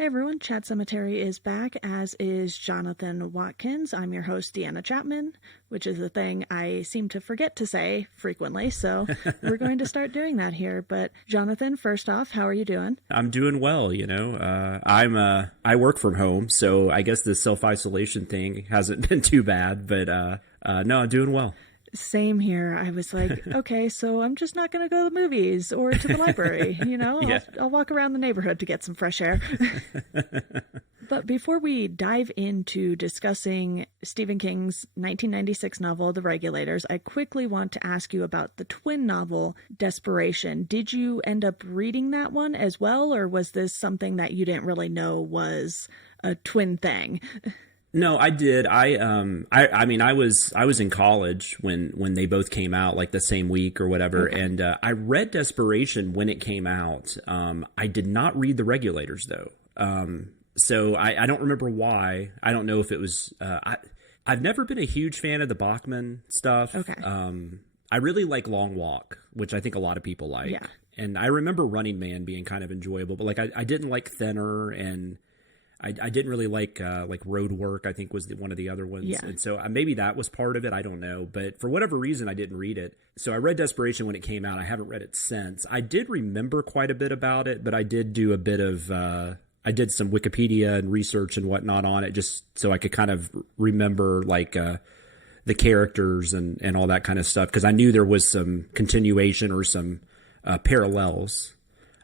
Hey everyone, Chat Sematary is back, as is Jonathan Watkins. I'm your host, Deanna Chapman, which is a thing I seem to forget to say frequently, so we're going to start doing that here. But Jonathan, first off, how are you doing? I'm doing well, I work from home, so I guess the self-isolation thing hasn't been too bad, but no, I'm doing well. Same here. I was like, okay, so I'm just not going to go to the movies or to the library. Yeah. I'll walk around the neighborhood to get some fresh air. But before we dive into discussing Stephen King's 1996 novel, The Regulators, I quickly want to ask you about the twin novel, Desperation. Did you end up reading that one as well, or was this something that you didn't really know was a twin thing? No, I did. I was in college when they both came out, like the same week or whatever, Okay. and I read Desperation when it came out. I did not read The Regulators though. So I don't remember why. I don't know if it was. I've never been a huge fan of the Bachman stuff. Okay. I really like Long Walk, which I think a lot of people like. Yeah. And I remember Running Man being kind of enjoyable, but like I didn't like Thinner, and I didn't really like Road Work, I think was one of the other ones. Yeah. And so maybe that was part of it. I don't know. But for whatever reason, I didn't read it. So I read Desperation when it came out. I haven't read it since. I did remember quite a bit about it, but I did do a bit of I did some Wikipedia and research and whatnot on it, just so I could kind of remember the characters and all that kind of stuff, because I knew there was some continuation or some parallels.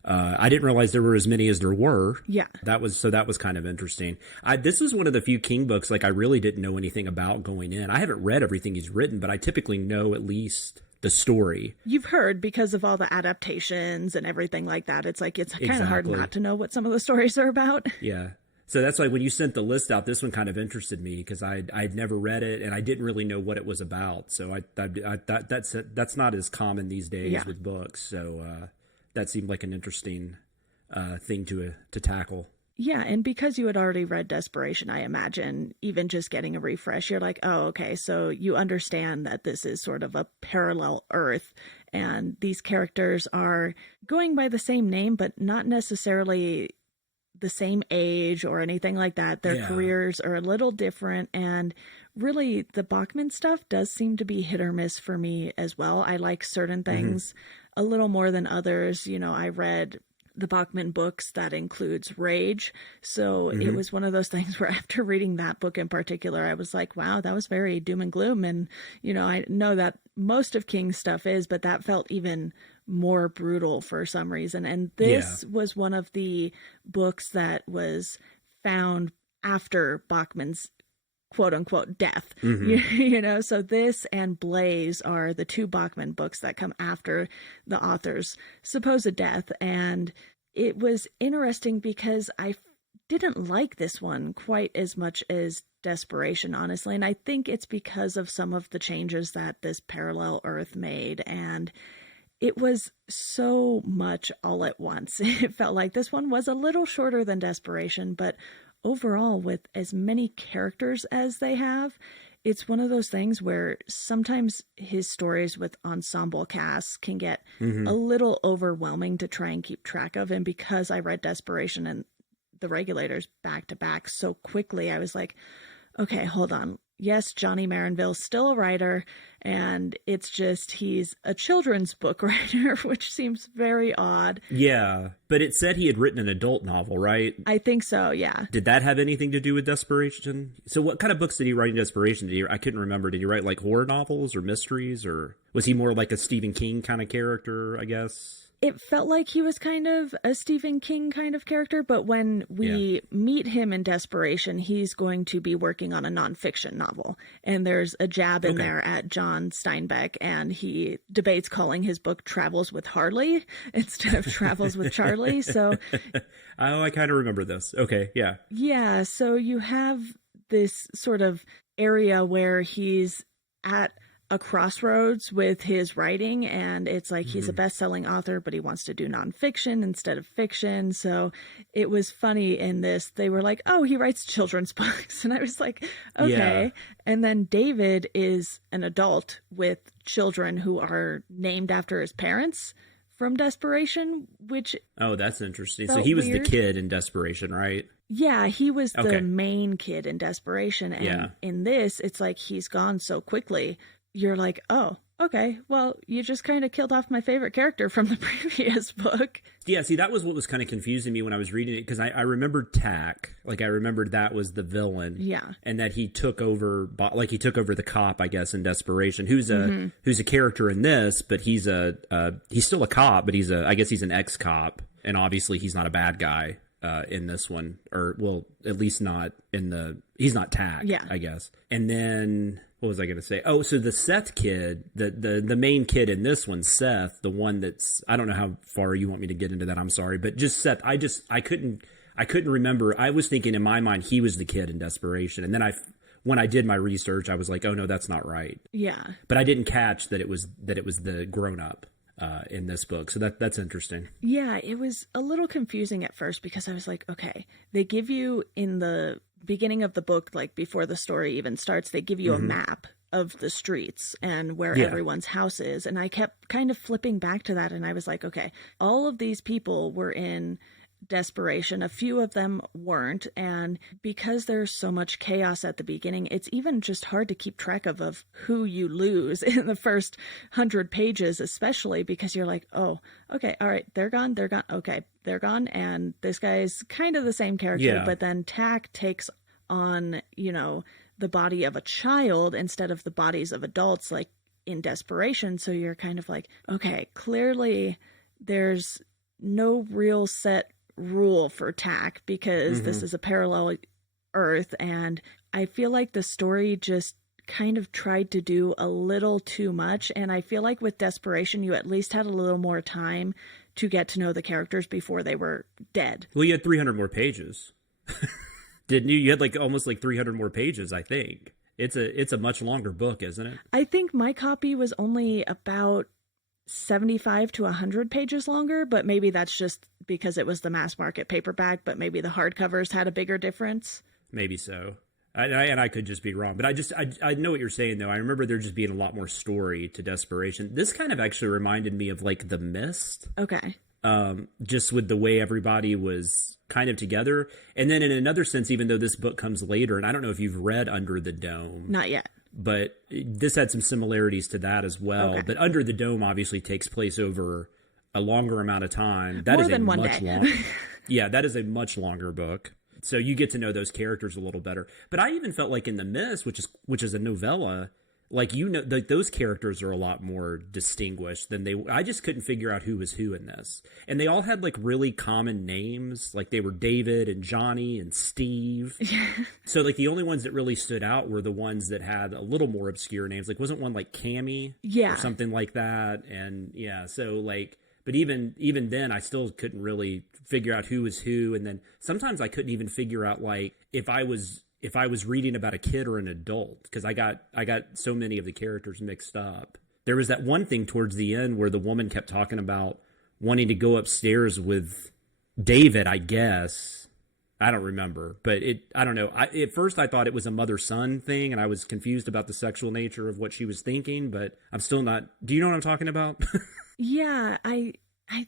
I didn't realize there were as many as there were. Yeah. That was kind of interesting. This was one of the few King books I really didn't know anything about going in. I haven't read everything he's written, but I typically know at least the story. You've heard because of all the adaptations and everything like that. It's kind of hard Exactly. not to know what some of the stories are about. Yeah. So that's why when you sent the list out, this one kind of interested me because I'd never read it and I didn't really know what it was about. So that's not as common these days Yeah. with books. So that seemed like an interesting thing to tackle. Yeah, and because you had already read Desperation, I imagine even just getting a refresh, you're like, oh, okay, so you understand that this is sort of a parallel Earth, and these characters are going by the same name, but not necessarily the same age or anything like that. Their Yeah. careers are a little different, and really the Bachman stuff does seem to be hit or miss for me as well. I like certain things a little more than others. I read the Bachman books that includes Rage. So it was one of those things where after reading that book in particular, I was like, wow, that was very doom and gloom. And, I know that most of King's stuff is, but that felt even more brutal for some reason. And this was one of the books that was found after Bachman's quote unquote death. So this and Blaze are the two Bachman books that come after the author's supposed death. And it was interesting because I didn't like this one quite as much as Desperation, honestly. And I think it's because of some of the changes that this parallel Earth made. And it was so much all at once. It felt like this one was a little shorter than Desperation, but overall, with as many characters as they have, it's one of those things where sometimes his stories with ensemble casts can get a little overwhelming to try and keep track of. And because I read Desperation and The Regulators back to back so quickly, I was like, okay, hold on. Yes, Johnny Marinville's still a writer, and it's just he's a children's book writer, which seems very odd. Yeah, but it said he had written an adult novel, right? I think so, yeah. Did that have anything to do with Desperation? So what kind of books did he write in Desperation? I couldn't remember. Did he write like horror novels or mysteries, or was he more like a Stephen King kind of character, I guess? It felt like he was kind of a Stephen King kind of character, but when we meet him in Desperation, he's going to be working on a nonfiction novel. And there's a jab in there at John Steinbeck, and he debates calling his book Travels with Harley instead of Travels with Charlie. So, oh, I kind of remember this. Okay, yeah. Yeah, so you have this sort of area where he's at a crossroads with his writing, and it's like he's a best-selling author, but he wants to do nonfiction instead of fiction. So it was funny in this. They were like, oh, he writes children's books. And I was like, okay. Yeah. And then David is an adult with children who are named after his parents from Desperation, which Oh, that's interesting. So felt he was weird. the kid in Desperation, right? Yeah, he was the Okay. main kid in Desperation. And Yeah. in this, it's like he's gone so quickly. You're like, oh, okay, well, you just kind of killed off my favorite character from the previous book. Yeah, see, that was what was kind of confusing me when I was reading it, because I remembered Tack. Like, I remembered that was the villain. Yeah. And that he took over, like, he took over the cop, I guess, in Desperation, who's a character in this, but he's still a cop, but I guess he's an ex-cop. And obviously he's not a bad guy in this one. Or, well, at least not he's not Tack, Yeah. I guess. And then... what was I going to say? Oh, so the Seth kid, the main kid in this one, Seth, the one that's, I don't know how far you want me to get into that. I'm sorry, but just Seth, I couldn't remember. I was thinking in my mind he was the kid in Desperation, and then when I did my research, I was like, oh no, that's not right. Yeah. But I didn't catch that it was the grown up in this book. So that's interesting. Yeah, it was a little confusing at first because I was like, okay, they give you in the beginning of the book, like before the story even starts, they give you a map of the streets and where everyone's house is. And I kept kind of flipping back to that. And I was like, okay, all of these people were in Desperation. A few of them weren't. And because there's so much chaos at the beginning, it's even just hard to keep track of who you lose in the first 100 pages, especially because you're like, oh, okay, all right, they're gone. Okay, they're gone. And this guy's kind of the same character, but then Tack takes on, the body of a child instead of the bodies of adults, like in Desperation. So you're kind of like, okay, clearly there's no real set rule for Tack because this is a parallel Earth, and I feel like the story just kind of tried to do a little too much. And I feel like with Desperation, you at least had a little more time to get to know the characters before they were dead. Well, you had 300 more pages. Didn't you? You had almost 300 more pages, I think. It's a much longer book, isn't it? I think my copy was only about 75 to 100 pages longer, but maybe that's just because it was the mass market paperback, but maybe the hardcovers had a bigger difference. Maybe so. And I could just be wrong, but I know what you're saying, though. I remember there just being a lot more story to Desperation. This kind of actually reminded me of The Mist. Okay. Just with the way everybody was kind of together. And then in another sense, even though this book comes later, and I don't know if you've read Under the Dome. Not yet. But this had some similarities to that as well. Okay. But Under the Dome obviously takes place over a longer amount of time. That is a much longer. Yeah, that is a much longer book. So you get to know those characters a little better. But I even felt like in The Mist, which is a novella, those characters are a lot more distinguished than I just couldn't figure out who was who in this. And they all had really common names. They were David and Johnny and Steve. So the only ones that really stood out were the ones that had a little more obscure names. Wasn't one Cammy? Yeah. Or something like that. And yeah, so but even then I still couldn't really figure out who was who. And then sometimes I couldn't even figure out if I was reading about a kid or an adult, because I got so many of the characters mixed up. There was that one thing towards the end where the woman kept talking about wanting to go upstairs with David, I guess. I don't remember, but I don't know. At first I thought it was a mother-son thing, and I was confused about the sexual nature of what she was thinking, but I'm still not. Do you know what I'm talking about? Yeah, I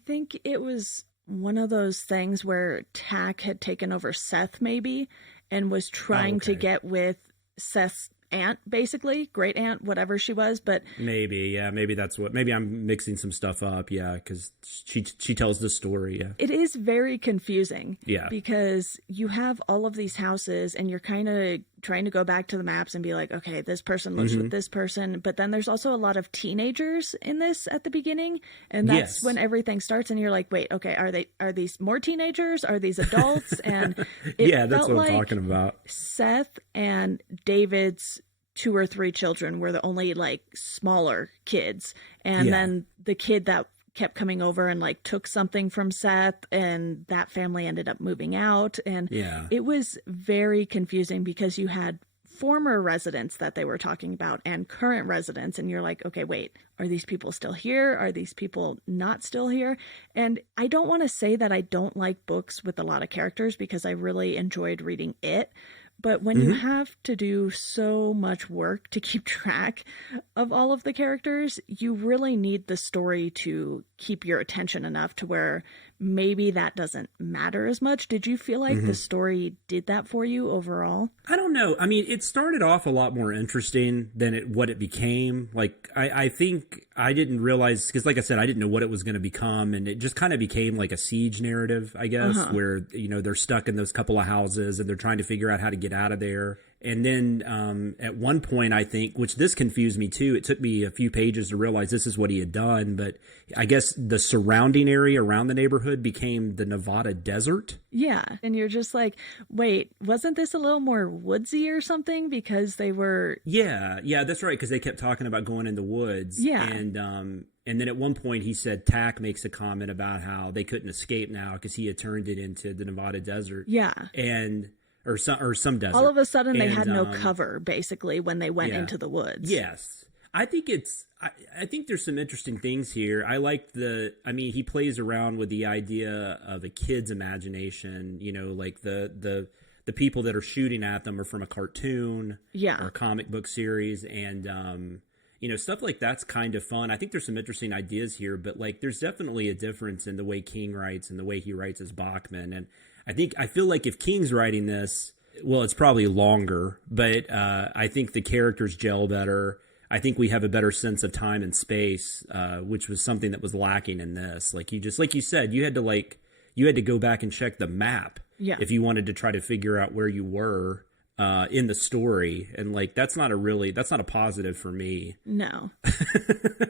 think it was one of those things where Tack had taken over Seth, maybe, and was trying to get with Seth's aunt, basically, great aunt, whatever she was. But maybe that's what. Maybe I'm mixing some stuff up. Yeah, because she tells the story. Yeah, it is very confusing. Yeah, because you have all of these houses, and you're kind of trying to go back to the maps and be like, okay, this person lives with this person, but then there's also a lot of teenagers in this at the beginning, and that's when everything starts, and you're like, wait, okay, are these more teenagers? Are these adults? And it that's what I'm talking about. Seth and David's 2 or 3 children were the only smaller kids, and then the kid that kept coming over and took something from Seth, and that family ended up moving out. And it was very confusing because you had former residents that they were talking about and current residents, and you're like, okay, wait, are these people still here? Are these people not still here? And I don't want to say that I don't like books with a lot of characters, because I really enjoyed reading it, But when you have to do so much work to keep track of all of the characters, you really need the story to keep your attention enough to where maybe that doesn't matter as much. Did you feel like the story did that for you overall? I don't know. I mean, it started off a lot more interesting than what it became. Like, I think I didn't realize, because like I said, I didn't know what it was going to become. And it just kind of became like a siege narrative, I guess, where, they're stuck in those couple of houses and they're trying to figure out how to get out of there. And then at one point, I think, which this confused me too, it took me a few pages to realize this is what he had done. But I guess the surrounding area around the neighborhood became the Nevada desert. Yeah. And you're just like, wait, wasn't this a little more woodsy or something? Because they were. Yeah, that's right. Because they kept talking about going in the woods. Yeah. And then at one point he said, Tack makes a comment about how they couldn't escape now because he had turned it into the Nevada desert. Yeah. Or some desert. All of a sudden, they had no cover, basically, when they went into the woods. Yes. I think I think there's some interesting things here. I like he plays around with the idea of a kid's imagination, like the people that are shooting at them are from a cartoon or a comic book series. And, stuff like that's kind of fun. I think there's some interesting ideas here, but like there's definitely a difference in the way King writes and the way he writes as Bachman. And I feel like if King's writing this, well, it's probably longer, but I think the characters gel better. I think we have a better sense of time and space, which was something that was lacking in this. Like you said, you had to go back and check the map if you wanted to try to figure out where you were in the story, and like that's not a positive for me. No.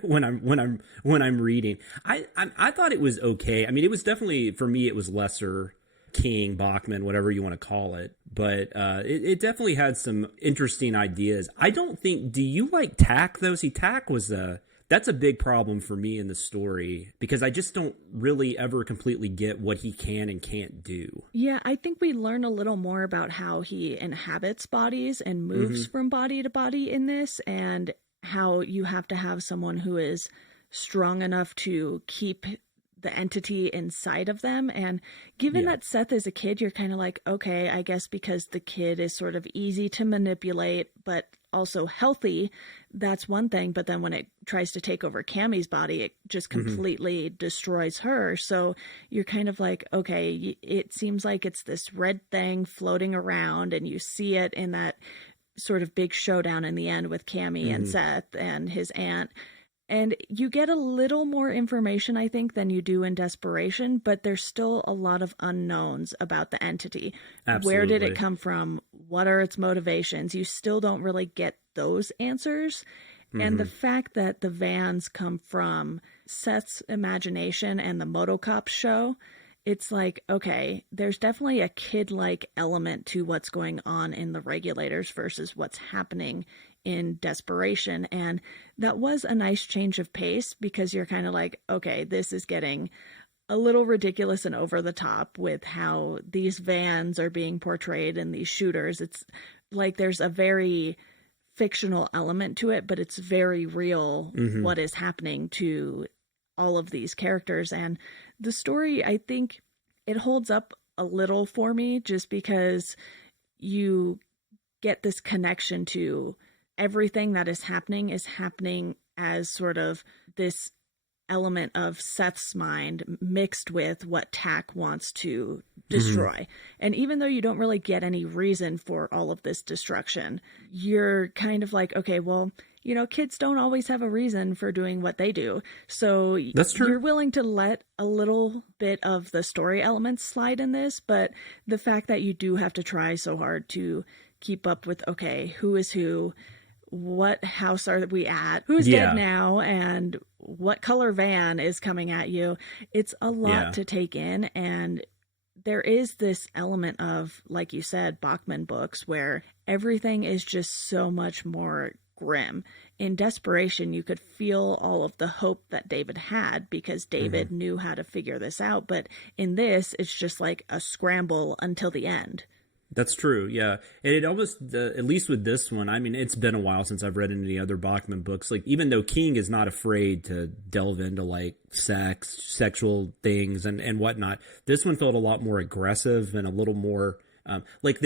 when I'm reading, I thought it was okay. I mean, it was definitely, for me, it was lesser King, Bachman, whatever you want to call it. But it definitely had some interesting ideas. I don't think, do you like Tack though? See, Tack that's a big problem for me in the story because I just don't really ever completely get what he can and can't do. Yeah, I think we learn a little more about how he inhabits bodies and moves from body to body in this, and how you have to have someone who is strong enough to keep the entity inside of them. And given that Seth is a kid, you're kind of like, okay, I guess because the kid is sort of easy to manipulate, but also healthy, that's one thing. But then when it tries to take over Cammie's body, it just completely destroys her. So you're kind of like, okay, it seems like it's this red thing floating around, and you see it in that sort of big showdown in the end with Cammie and Seth and his aunt. And you get a little more information, I think, than you do in Desperation, but there's still a lot of unknowns about the entity. Absolutely. Where did it come from? What are its motivations? You still don't really get those answers. And the fact that the vans come from Seth's imagination and the Motocop show, it's like, okay, there's definitely a kid-like element to what's going on in the Regulators versus what's happening in Desperation. And that was a nice change of pace, because you're kind of like, okay, this is getting a little ridiculous and over the top with how these vans are being portrayed and these shooters. It's like there's a very fictional element to it, but it's very real what is happening to all of these characters. And the story, I think it holds up a little for me, just because you get this connection to everything that is happening as sort of this element of Seth's mind mixed with what Tack wants to destroy. And even though you don't really get any reason for all of this destruction, you're kind of like, okay, well, you know, kids don't always have a reason for doing what they do. So that's true. You're willing to let a little bit of the story elements slide in this, but the fact that you do have to try so hard to keep up with, okay, who is who, what house are we at, who's dead now, and what color van is coming at you. It's a lot to take in. And there is this element of, like you said, Bachman books where everything is just so much more grim. In Desperation, you could feel all of the hope that David had because David knew how to figure this out. But in this, it's just like a scramble until the end. That's true, yeah. And it almost, at least with this one, I mean, it's been a while since I've read any other Bachman books. Like, even though King is not afraid to delve into, like, sexual things and whatnot, this one felt a lot more aggressive and a little more, like,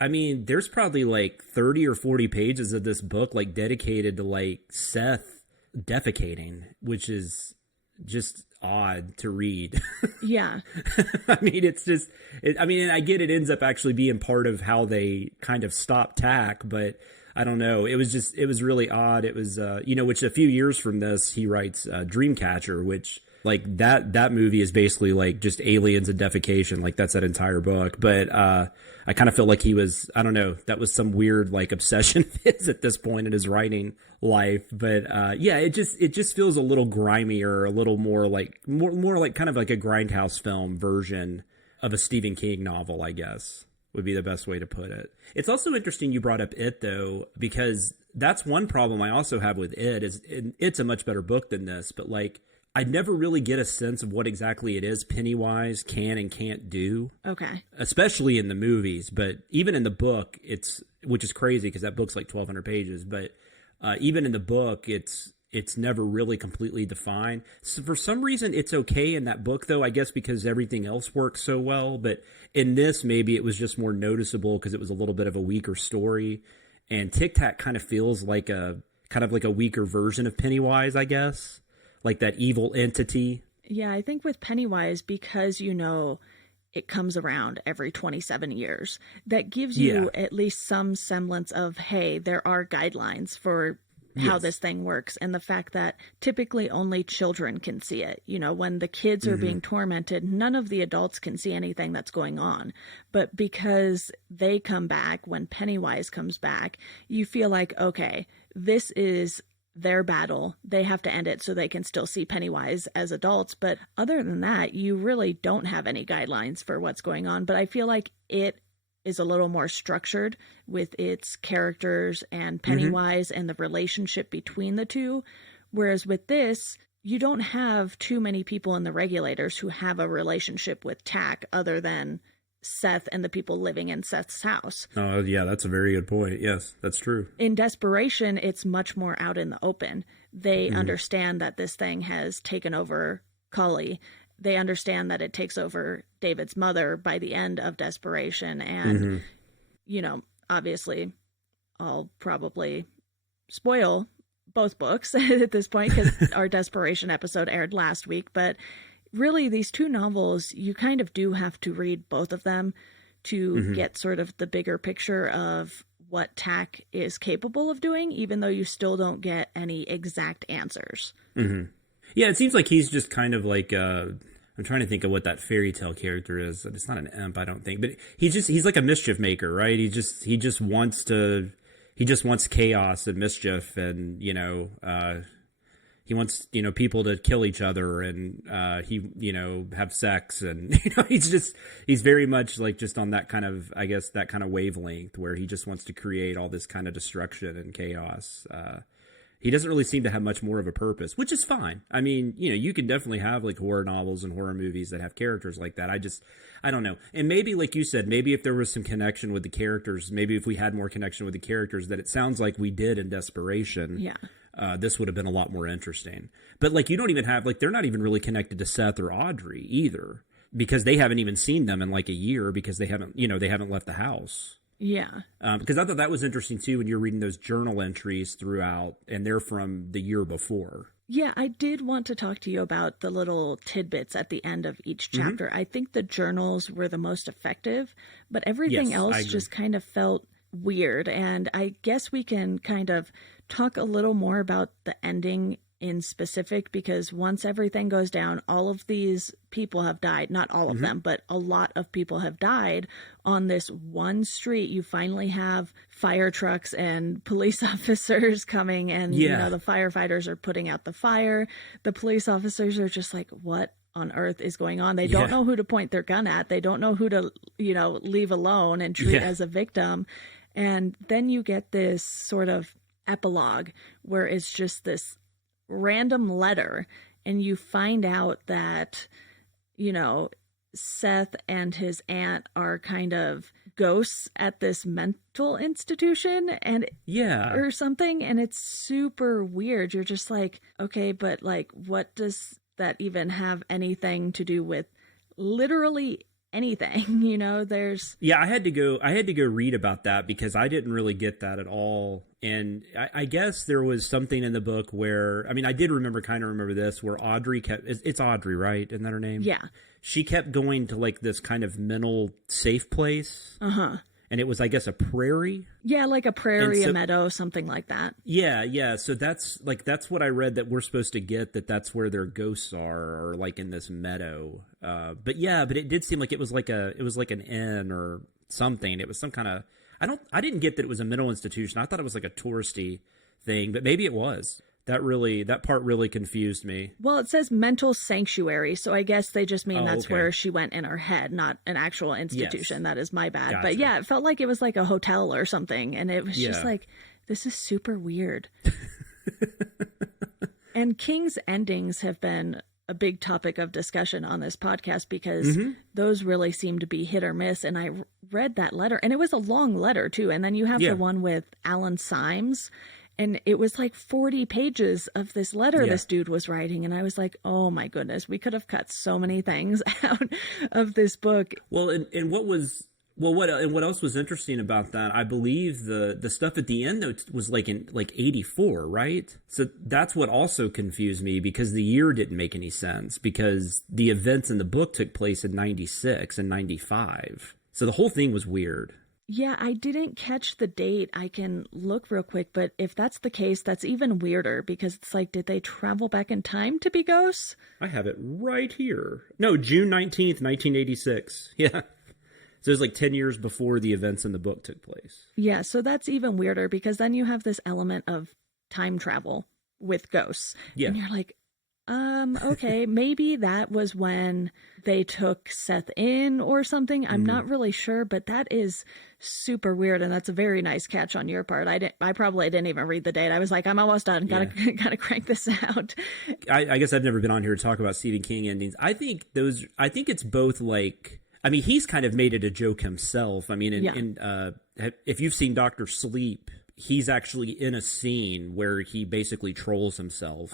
I mean, there's probably like 30 or 40 pages of this book like dedicated to like Seth defecating, which is just odd to read. Yeah. I mean, it's just, I mean, and I get it ends up actually being part of how they kind of stop Tack, but I don't know. It was just, it was really odd. It was, which a few years from this, he writes Dreamcatcher, which like that movie is basically like just aliens and defecation. Like that's that entire book. But I kind of feel like he was, I don't know, that was some weird like obsession of his at this point in his writing life. But yeah, it just feels a little grimier, a little more like kind of like a grindhouse film version of a Stephen King novel, I guess would be the best way to put it. It's also interesting you brought up It, though, because that's one problem I also have with It is it's a much better book than this, but like I never really get a sense of what exactly it is Pennywise can and can't do. Okay. Especially in the movies, but even in the book, which is crazy because that book's like 1,200 pages, but even in the book, it's never really completely defined. So for some reason, it's okay in that book, though, I guess because everything else works so well. But in this, maybe it was just more noticeable because it was a little bit of a weaker story. And Tic Tac kind of feels like a weaker version of Pennywise, I guess. Like that evil entity. Yeah, I think with Pennywise, because it comes around every 27 years, that gives you at least some semblance of, hey, there are guidelines for how this thing works, and the fact that typically only children can see it. When the kids are being tormented, none of the adults can see anything that's going on. But because they come back, when Pennywise comes back, you feel like, okay, this is their battle. They have to end it so they can still see Pennywise as adults. But other than that, you really don't have any guidelines for what's going on. But I feel like it is a little more structured with its characters and Pennywise and the relationship between the two. Whereas with this, you don't have too many people in the Regulators who have a relationship with Tack other than Seth and the people living in Seth's house. Oh, yeah, that's a very good point. Yes, that's true. In Desperation, it's much more out in the open. They understand that this thing has taken over Cully. They understand that it takes over David's mother by the end of Desperation. And, obviously, I'll probably spoil both books at this point because our Desperation episode aired last week. But really, these two novels, you kind of do have to read both of them to get sort of the bigger picture of what Tack is capable of doing, even though you still don't get any exact answers. Yeah, it seems like he's just kind of like I'm trying to think of what that fairy tale character is. It's not an imp, I don't think, but he's like a mischief maker, right? He just wants chaos and mischief, and he wants people to kill each other, and have sex, and he's very much like just on that kind of, I guess, that kind of wavelength where he just wants to create all this kind of destruction and chaos. He doesn't really seem to have much more of a purpose, which is fine. I mean, you can definitely have like horror novels and horror movies that have characters like that. I don't know. And maybe, like you said, maybe if there was some connection with the characters, maybe if we had more connection with the characters that it sounds like we did in Desperation, this would have been a lot more interesting. But like, you don't even have, like, they're not even really connected to Seth or Audrey either, because they haven't even seen them in like a year because they haven't left the house. Yeah. Because I thought that was interesting, too, when you're reading those journal entries throughout, and they're from the year before. Yeah, I did want to talk to you about the little tidbits at the end of each chapter. I think the journals were the most effective, but everything else just kind of felt weird. And I guess we can kind of talk a little more about the ending in specific, because once everything goes down, all of these people have died. Not all of them, but a lot of people have died on this one street. You finally have fire trucks and police officers coming, and the firefighters are putting out the fire. The police officers are just like, what on earth is going on? They don't know who to point their gun at. They don't know who to, leave alone and treat as a victim. And then you get this sort of epilogue where it's just this random letter, and you find out that Seth and his aunt are kind of ghosts at this mental institution or something, and it's super weird. You're just like, okay, but like, what does that even have anything to do with literally anything. There's Yeah, I had to go read about that because I didn't really get that at all. And I guess there was something in the book where, I mean, I did kind of remember this, where Audrey it's Audrey, right? Isn't that her name? Yeah. She kept going to like this kind of mental safe place. Uh-huh. And it was, I guess, a prairie. Yeah, like a prairie, a meadow, something like that. Yeah. So that's what I read, that we're supposed to get, that's where their ghosts are, or like in this meadow. But it did seem like it was like an inn or something. It was some kind of, I didn't get that it was a mental institution. I thought it was like a touristy thing, but maybe it was. That part really confused me. Well, it says mental sanctuary, so I guess they just mean that's okay. where she went in her head, not an actual institution. Yes. That is my bad. Gotcha. But yeah, it felt like it was like a hotel or something, and it was just like, this is super weird. And King's endings have been a big topic of discussion on this podcast because those really seem to be hit or miss. And I read that letter, and it was a long letter too. And then you have the one with Alan Symes. And it was like 40 pages of this letter this dude was writing. And I was like, oh my goodness, we could have cut so many things out of this book. Well, and what else was interesting about that? I believe the stuff at the end though was like in 84, right? So that's what also confused me, because the year didn't make any sense, because the events in the book took place in 96 and 95. So the whole thing was weird. Yeah, I didn't catch the date. I can look real quick, but if that's the case, that's even weirder, because it's like, did they travel back in time to be ghosts? I have it right here. No, June 19th, 1986. Yeah. So it was like 10 years before the events in the book took place. Yeah, so that's even weirder, because then you have this element of time travel with ghosts. Yeah. And you're like, okay, maybe that was when they took Seth in or something. I'm not really sure, but that is super weird, and that's a very nice catch on your part. I probably didn't even read the date. I was like, I'm almost done. Gotta crank this out. I guess I've never been on here to talk about Stephen King endings. I think it's both like, I mean, he's kind of made it a joke himself. I mean, if you've seen Dr. Sleep, he's actually in a scene where he basically trolls himself.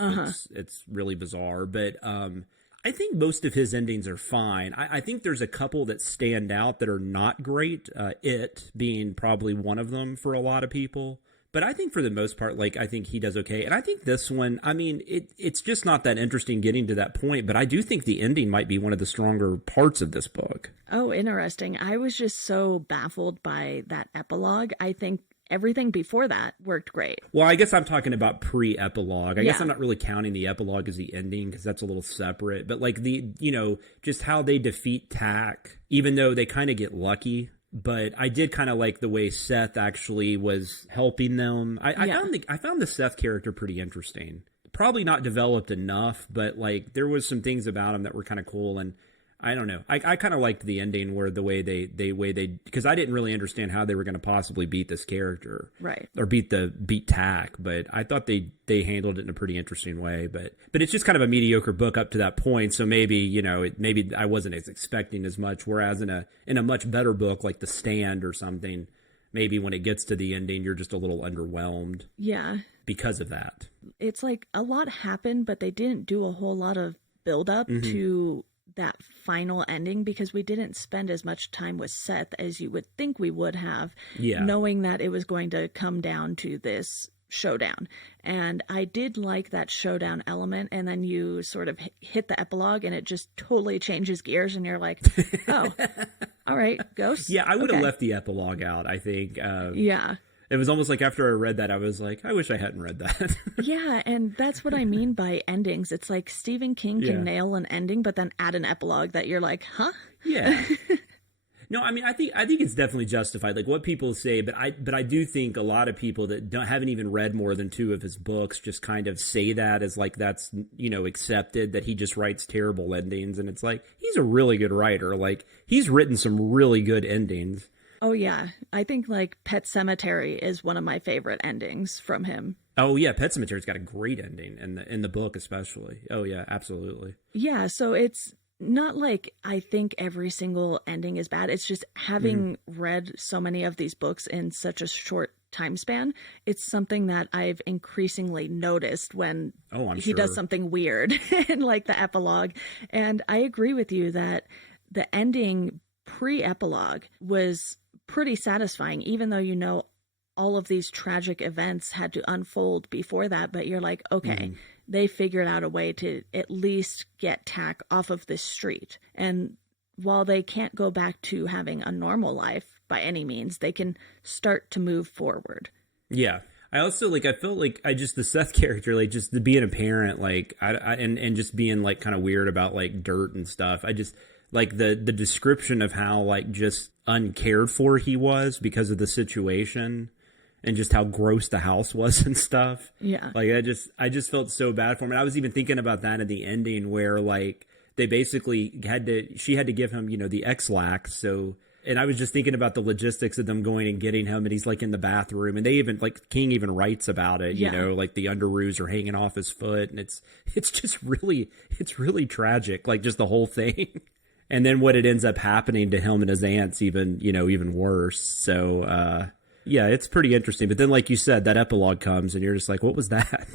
It's really bizarre, but I think most of his endings are fine. I think there's a couple that stand out that are not great, It being probably one of them for a lot of people. But I think for the most part, like, I think he does okay. And I think this one, I mean, it's just not that interesting getting to that point, but I do think the ending might be one of the stronger parts of this book. Oh, interesting. I was just so baffled by that epilogue. I think everything before that worked great. Well, I guess I'm talking about pre-epilogue. I guess I'm not really counting the epilogue as the ending, because that's a little separate. But like just how they defeat Tack, even though they kind of get lucky. But I did kind of like the way Seth actually was helping them. I found the Seth character pretty interesting. Probably not developed enough, but like there was some things about him that were kind of cool. And I don't know. I kind of liked the ending where the way they because I didn't really understand how they were going to possibly beat this character, right? Or beat Tack, but I thought they handled it in a pretty interesting way. But it's just kind of a mediocre book up to that point. So maybe maybe I wasn't expecting as much. Whereas in a much better book like The Stand or something, maybe when it gets to the ending, you're just a little underwhelmed. Yeah, because of that. It's like a lot happened, but they didn't do a whole lot of build up to that final ending, because we didn't spend as much time with Seth as you would think we would have, knowing that it was going to come down to this showdown. And I did like that showdown element, and then you sort of hit the epilogue and it just totally changes gears, and you're like, oh, all right, ghosts. Yeah, I would have left the epilogue out, I think. Yeah. It was almost like after I read that, I was like, I wish I hadn't read that. Yeah, and that's what I mean by endings. It's like Stephen King can nail an ending, but then add an epilogue that you're like, huh? Yeah. No, I mean, I think it's definitely justified, like what people say, but I do think a lot of people that haven't even read more than 2 of his books just kind of say that as like that's accepted, that he just writes terrible endings, and it's like he's a really good writer. Like he's written some really good endings. Oh, yeah. I think, like, Pet Sematary is one of my favorite endings from him. Oh, yeah. Pet Sematary's got a great ending, in the book especially. Oh, yeah, absolutely. Yeah, so it's not like I think every single ending is bad. It's just having read so many of these books in such a short time span, it's something that I've increasingly noticed when he does something weird in, like, the epilogue. And I agree with you that the ending pre-epilogue was pretty satisfying, even though all of these tragic events had to unfold before that. But you're like, okay, they figured out a way to at least get Tack off of this street. And while they can't go back to having a normal life by any means, they can start to move forward. Yeah. I also I felt like the Seth character, like just being a parent, like and just being like kind of weird about like dirt and stuff. I just like the description of how like just uncared for he was because of the situation and just how gross the house was and stuff. Yeah. Like I just felt so bad for him. And I was even thinking about that in the ending where like they basically she had to give him, the X-Lax. So, and I was just thinking about the logistics of them going and getting him, and he's like in the bathroom, and they even like King even writes about it, like the underoos are hanging off his foot, and it's just really, it's really tragic, like just the whole thing. And then what it ends up happening to him and his aunts even worse. So, yeah, it's pretty interesting. But then, like you said, that epilogue comes and you're just like, what was that?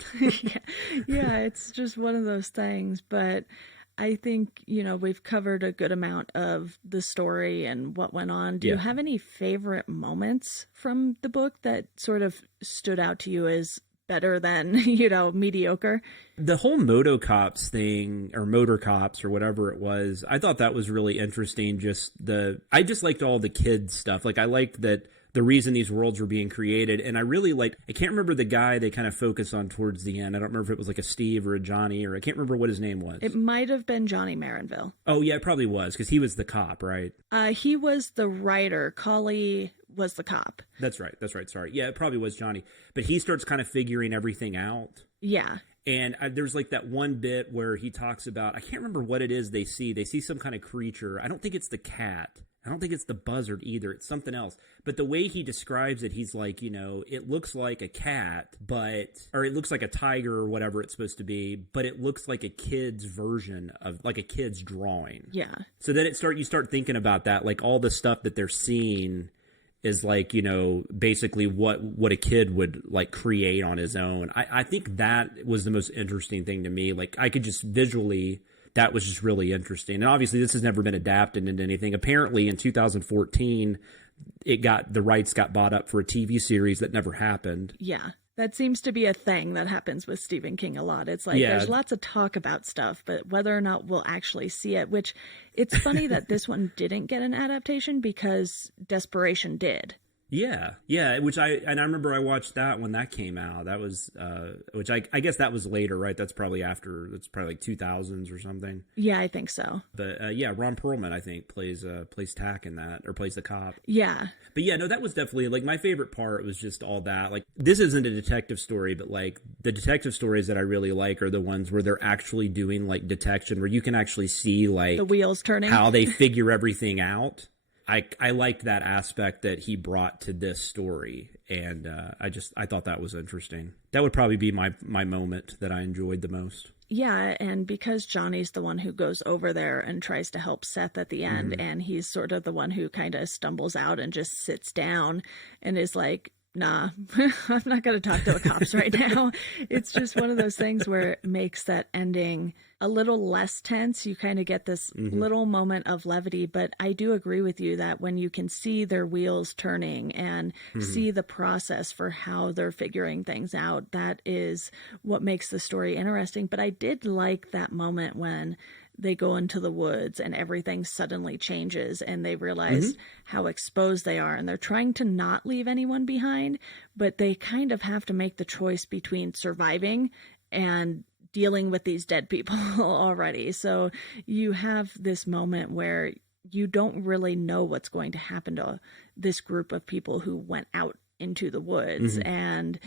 yeah, it's just one of those things. But I think, we've covered a good amount of the story and what went on. Do you have any favorite moments from the book that sort of stood out to you as better than, mediocre? The whole Moto Cops thing, or Motor Cops, or whatever it was, I thought that was really interesting. I just liked all the kids stuff. Like, I liked that the reason these worlds were being created. And I really I can't remember the guy they kind of focus on towards the end. I don't remember if it was like a Steve or a Johnny, or I can't remember what his name was. It might have been Johnny Marinville. Oh, yeah, it probably was, because he was the cop, right? He was the writer. Collie was the cop. That's right. Sorry. Yeah, it probably was Johnny. But he starts kind of figuring everything out. Yeah. And there's like that one bit where he talks about, I can't remember what it is they see. They see some kind of creature. I don't think it's the cat. I don't think it's the buzzard either. It's something else. But the way he describes it, he's like, it looks like a cat, or it looks like a tiger or whatever it's supposed to be, but it looks like a kid's version of, like a kid's drawing. Yeah. So then you start thinking about that, like all the stuff that they're seeing is like, basically what a kid would like create on his own. I think that was the most interesting thing to me. Like I could just visually, that was just really interesting. And obviously this has never been adapted into anything. Apparently in 2014, the rights got bought up for a TV series that never happened. Yeah. That seems to be a thing that happens with Stephen King a lot. It's like there's lots of talk about stuff, but whether or not we'll actually see it, which it's funny that this one didn't get an adaptation because Desperation did. Yeah, I remember I watched that when that came out. That was, which I guess that was later, right? That's probably like 2000s or something. Yeah, I think so. But yeah, Ron Perlman, I think, plays Tack in that, or plays the cop. Yeah. But yeah, no, that was definitely, like, my favorite part was just all that. Like, this isn't a detective story, but like the detective stories that I really like are the ones where they're actually doing like detection, where you can actually see like the wheels turning, how they figure everything out. I liked that aspect that he brought to this story, and I thought that was interesting. That would probably be my moment that I enjoyed the most. Yeah, and because Johnny's the one who goes over there and tries to help Seth at the end, and he's sort of the one who kind of stumbles out and just sits down and is like, nah, I'm not going to talk to the cops right now. It's just one of those things where it makes that ending a little less tense. You kind of get this little moment of levity, but I do agree with you that when you can see their wheels turning and see the process for how they're figuring things out, that is what makes the story interesting. But I did like that moment when they go into the woods and everything suddenly changes and they realize how exposed they are, and they're trying to not leave anyone behind, but they kind of have to make the choice between surviving and dealing with these dead people already. So you have this moment where you don't really know what's going to happen to this group of people who went out into the woods, and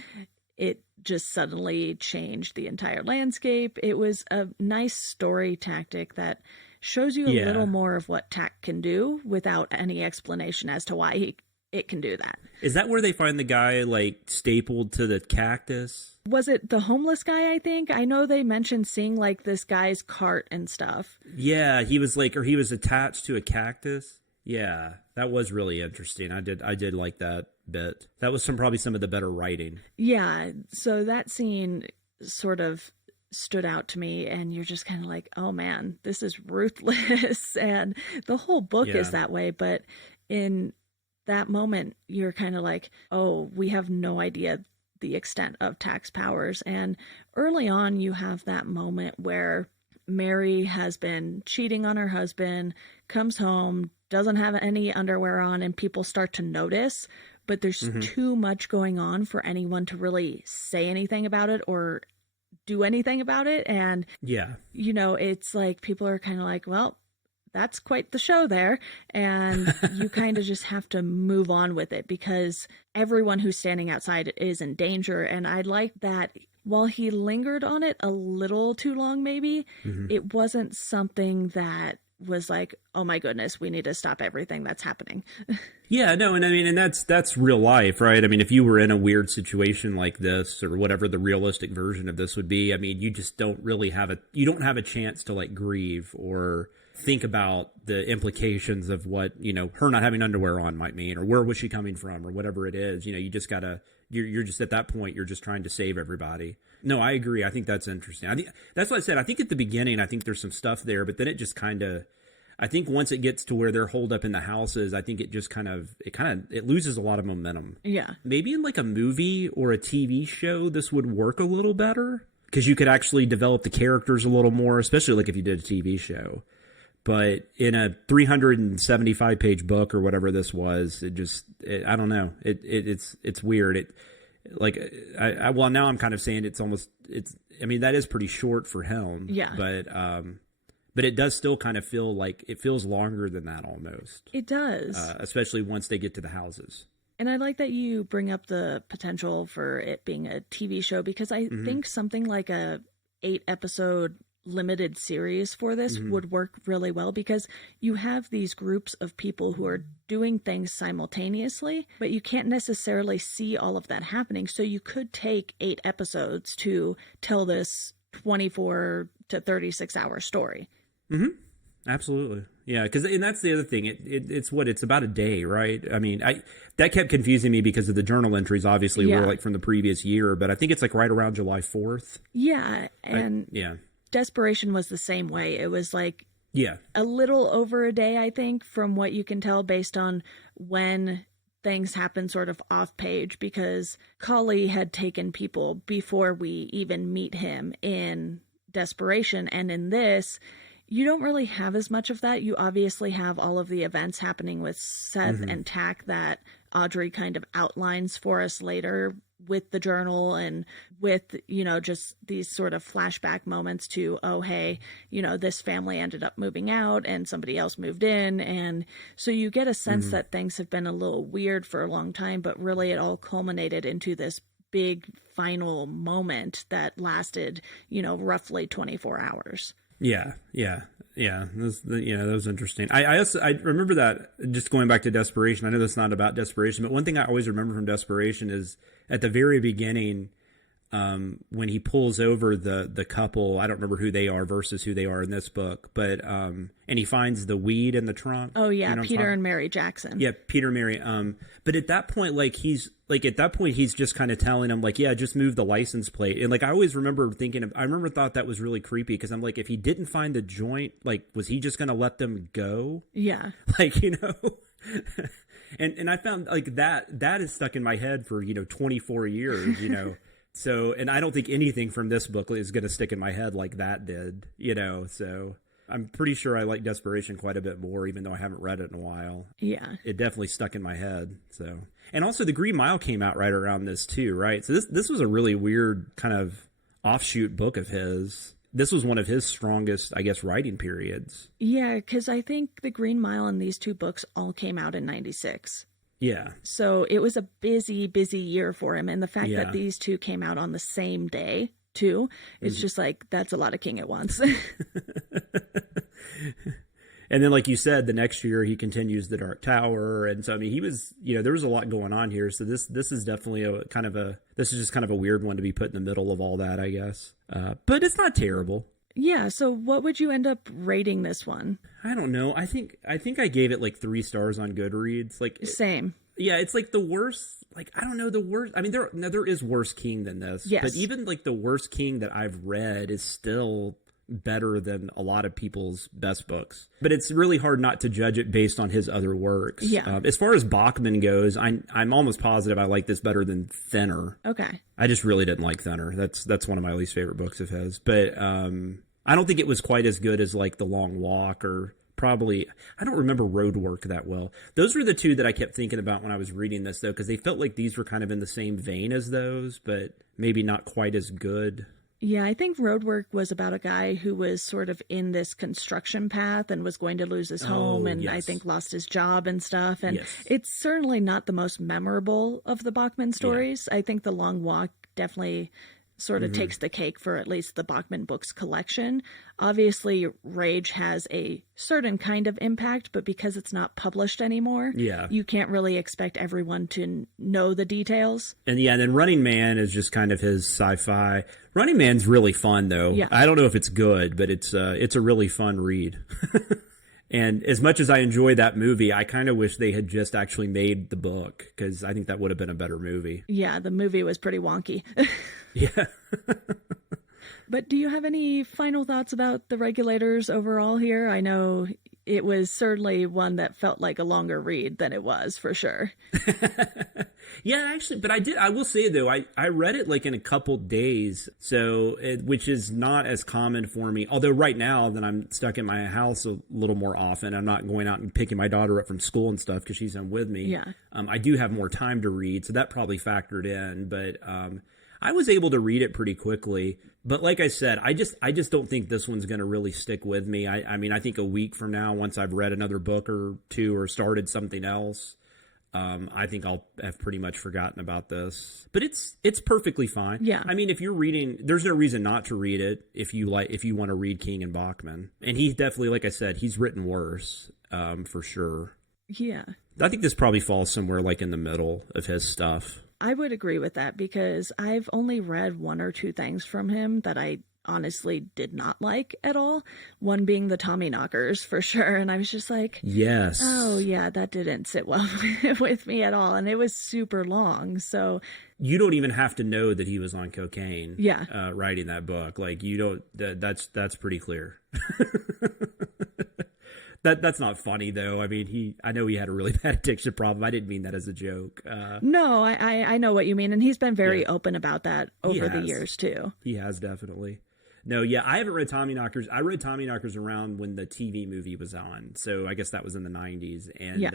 it just suddenly changed the entire landscape. It was a nice story tactic that shows you a little more of what Tack can do without any explanation as to why it can do that. Is that where they find the guy like stapled to the cactus? Was it the homeless guy, I think? I know they mentioned seeing like this guy's cart and stuff. Yeah, he was attached to a cactus. Yeah, that was really interesting. I did like that bit. That was probably some of the better writing. Yeah, so that scene sort of stood out to me, and you're just kind of like, oh man, this is ruthless. And the whole book is that way, but in that moment you're kind of like, oh, we have no idea the extent of Tack's powers. And early on you have that moment where Mary has been cheating on her husband, comes home, doesn't have any underwear on, and people start to notice, but there's too much going on for anyone to really say anything about it or do anything about it. And you know, it's like people are kind of like, well, that's quite the show there. And you kind of just have to move on with it because everyone who's standing outside is in danger. And I like that while he lingered on it a little too long, maybe, it wasn't something that was like, oh my goodness, we need to stop everything that's happening. Yeah, no, and I mean, and that's real life, right? I mean, if you were in a weird situation like this, or whatever the realistic version of this would be, I mean, you just don't really have you don't have a chance to like grieve or think about the implications of what, you know, her not having underwear on might mean, or where was she coming from, or whatever it is. You know, you just gotta, you're just at that point, you're just trying to save everybody. No, I agree. I think that's interesting. I think that's what I said. I think at the beginning, I think there's some stuff there, but then it just kind of, I think once it gets to where they're holed up in the houses, I think it just it loses a lot of momentum. Yeah. Maybe in like a movie or a TV show, this would work a little better because you could actually develop the characters a little more, especially like if you did a TV show. But in a 375 page book or whatever this was, I don't know. It's weird. Well, now I'm kind of saying I mean, that is pretty short for him. Yeah. But it does still kind of feel like it feels longer than that almost. It does. Especially once they get to the houses. And I like that you bring up the potential for it being a TV show because I think something like a 8-episode limited series for this would work really well because you have these groups of people who are doing things simultaneously, but you can't necessarily see all of that happening. So you could take 8 episodes to tell this 24 to 36 hour story. Absolutely. Yeah, and that's the other thing. It's about a day, right? I mean, that kept confusing me because of the journal entries. Obviously, were like from the previous year, but I think it's like right around July 4th. Yeah, and Desperation was the same way. It was like a little over a day, I think, from what you can tell based on when things happen sort of off page, because Colley had taken people before we even meet him in Desperation, and in this you don't really have as much of that. You obviously have all of the events happening with Seth and Tack that Audrey kind of outlines for us later with the journal and with, you know, just these sort of flashback moments to, oh, hey, you know, this family ended up moving out and somebody else moved in. And so you get a sense that things have been a little weird for a long time, but really it all culminated into this big final moment that lasted, you know, roughly 24 hours. Yeah. That was interesting. I remember that, just going back to Desperation. I know that's not about Desperation, but one thing I always remember from Desperation is at the very beginning, when he pulls over the couple. I don't remember who they are versus who they are in this book, but and he finds the weed in the trunk. Oh yeah, you know Peter and Mary Jackson. Yeah, Peter and Mary. But at that point, he's just kind of telling him like, yeah, just move the license plate. And like I always remember thought that was really creepy because I'm like, if he didn't find the joint, like, was he just gonna let them go? Yeah, like, you know. And I found like that is stuck in my head for 24 years, you know. So, and I don't think anything from this book is going to stick in my head like that did, you know. So I'm pretty sure I like Desperation quite a bit more, even though I haven't read it in a while. Yeah. It definitely stuck in my head. So, and also the Green Mile came out right around this too, right? So this was a really weird kind of offshoot book of his. This was one of his strongest, I guess, writing periods. Yeah, because I think the Green Mile and these two books all came out in 96. Yeah. So it was a busy, busy year for him. And the fact that these two came out on the same day, too, it's just like, that's a lot of King at once. And then, like you said, the next year he continues The Dark Tower. And so, I mean, he was, there was a lot going on here. So this is definitely this is just kind of a weird one to be put in the middle of all that, I guess. But it's not terrible. Yeah, so what would you end up rating this one? I don't know. I think I gave it like 3 stars on Goodreads. Like, same. Yeah, it's like the worst. Like, I don't know, the worst. I mean, there is worse King than this. Yes. But even like the worst King that I've read is still better than a lot of people's best books. But it's really hard not to judge it based on his other works. Yeah. As far as Bachman goes, I'm almost positive I like this better than Thinner. Okay. I just really didn't like Thinner. That's one of my least favorite books of his. But I don't think it was quite as good as like The Long Walk, or probably, I don't remember Roadwork that well. Those were the two that I kept thinking about when I was reading this, though, because they felt like these were kind of in the same vein as those, but maybe not quite as good. Yeah, I think Roadwork was about a guy who was sort of in this construction path and was going to lose his home, and yes. I think lost his job and stuff. And Yes. it's certainly not the most memorable of the Bachman stories. I think The Long Walk definitely sort of takes the cake for at least the Bachman books collection. Obviously, Rage has a certain kind of impact, but because it's not published anymore, you can't really expect everyone to know the details. And then Running Man is just kind of his sci-fi. Running Man's really fun, though. Yeah. I don't know if it's good, but it's a really fun read. And as much as I enjoy that movie, I kind of wish they had just actually made the book, because I think that would have been a better movie. Yeah, the movie was pretty wonky. Yeah. But do you have any final thoughts about the Regulators overall here? I know it was certainly one that felt like a longer read than it was, for sure. Yeah, actually, but I will say, though, I read it like in a couple days, which is not as common for me. Although right now that I'm stuck in my house a little more often, I'm not going out and picking my daughter up from school and stuff because she's home with me. Yeah. I do have more time to read, so that probably factored in, but I was able to read it pretty quickly. But like I said, I just don't think this one's going to really stick with me. I mean, I think a week from now, once I've read another book or two or started something else, I think I'll have pretty much forgotten about this. But it's perfectly fine. Yeah. I mean, if you're reading, there's no reason not to read it if you want to read King and Bachman. And he definitely, like I said, he's written worse, for sure. Yeah. I think this probably falls somewhere like in the middle of his stuff. I would agree with that, because I've only read one or two things from him that I honestly did not like at all. One being the Tommyknockers, for sure. And I was just like, yes. Oh, yeah, that didn't sit well with me at all. And it was super long. So you don't even have to know that he was on cocaine. Yeah. Writing that book. Like, you don't, that's pretty clear. That's not funny, though. I mean, I know he had a really bad addiction problem. I didn't mean that as a joke. No, I know what you mean. And he's been very open about that over the years, too. He has, definitely. No, yeah, I haven't read Tommyknockers. I read Tommyknockers around when the TV movie was on. So I guess that was in the 90s. And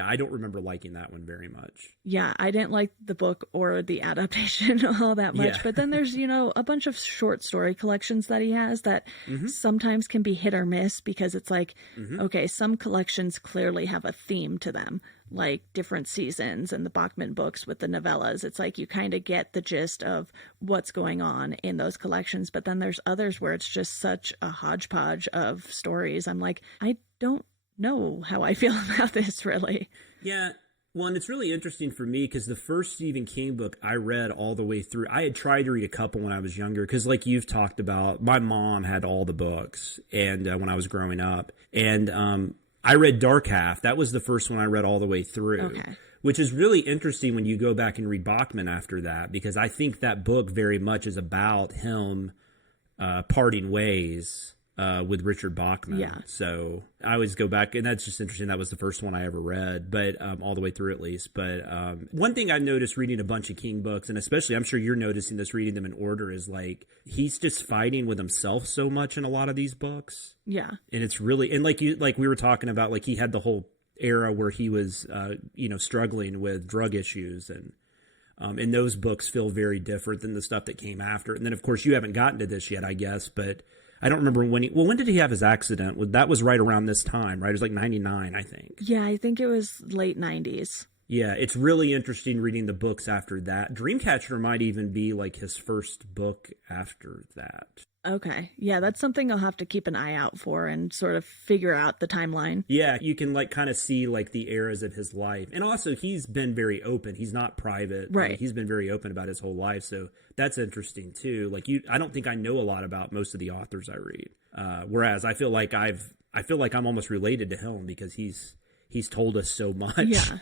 I don't remember liking that one very much. Yeah, I didn't like the book or the adaptation all that much. Yeah. But then there's, a bunch of short story collections that he has that sometimes can be hit or miss, because it's like, okay, some collections clearly have a theme to them, like different seasons, and the Bachman books with the novellas. It's like you kind of get the gist of what's going on in those collections. But then there's others where it's just such a hodgepodge of stories. I'm like, I don't know how I feel about this, really. Yeah. Well, and it's really interesting for me because the first Stephen King book I read all the way through. I had tried to read a couple when I was younger because, like you've talked about, my mom had all the books, and when I was growing up, and I read Dark Half. That was the first one I read all the way through. Okay. Which is really interesting when you go back and read Bachman after that, because I think that book very much is about him parting ways with Richard Bachman. Yeah. So I always go back, and that's just interesting. That was the first one I ever read, but all the way through at least. But one thing I've noticed reading a bunch of King books, and especially I'm sure you're noticing this reading them in order, is like he's just fighting with himself so much in a lot of these books. Yeah. And it's really, and like we were talking about, like he had the whole era where he was, struggling with drug issues, and those books feel very different than the stuff that came after. And then, of course, you haven't gotten to this yet, I guess, but I don't remember when did he have his accident? That was right around this time, right? It was like 99, I think. Yeah, I think it was late 90s. Yeah, it's really interesting reading the books after that. Dreamcatcher might even be like his first book after that. Okay. Yeah, that's something I'll have to keep an eye out for and sort of figure out the timeline. Yeah, you can like kind of see like the eras of his life. And also he's been very open. He's not private. Right. He's been very open about his whole life. So that's interesting too. Like I don't think I know a lot about most of the authors I read. Whereas I feel like I'm almost related to him because he's told us so much. Yeah.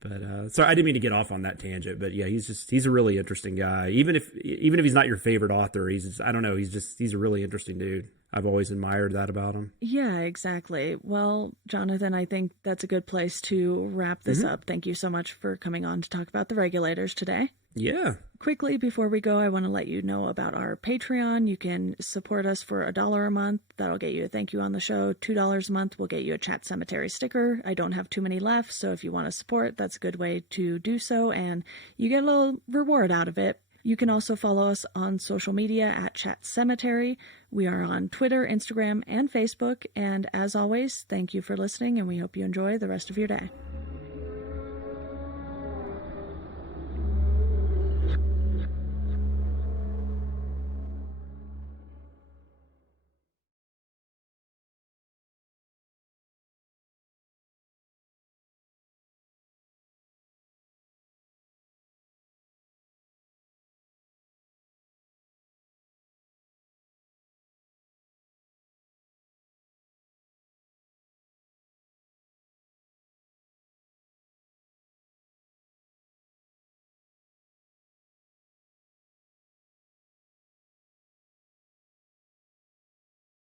But sorry, I didn't mean to get off on that tangent. But yeah, he's a really interesting guy. Even if he's not your favorite author, I don't know, he's a really interesting dude. I've always admired that about him. Yeah, exactly. Well, Jonathan, I think that's a good place to wrap this up. Thank you so much for coming on to talk about the Regulators today. Yeah. Quickly, before we go, I want to let you know about our Patreon. You can support us for $1 a month. That'll get you a thank you on the show. $2 a month will get you a Chat Sematary sticker. I don't have too many left, so if you want to support, that's a good way to do so, and you get a little reward out of it. You can also follow us on social media at Chat Sematary. We are on Twitter, Instagram, and Facebook. And as always, thank you for listening, and we hope you enjoy the rest of your day.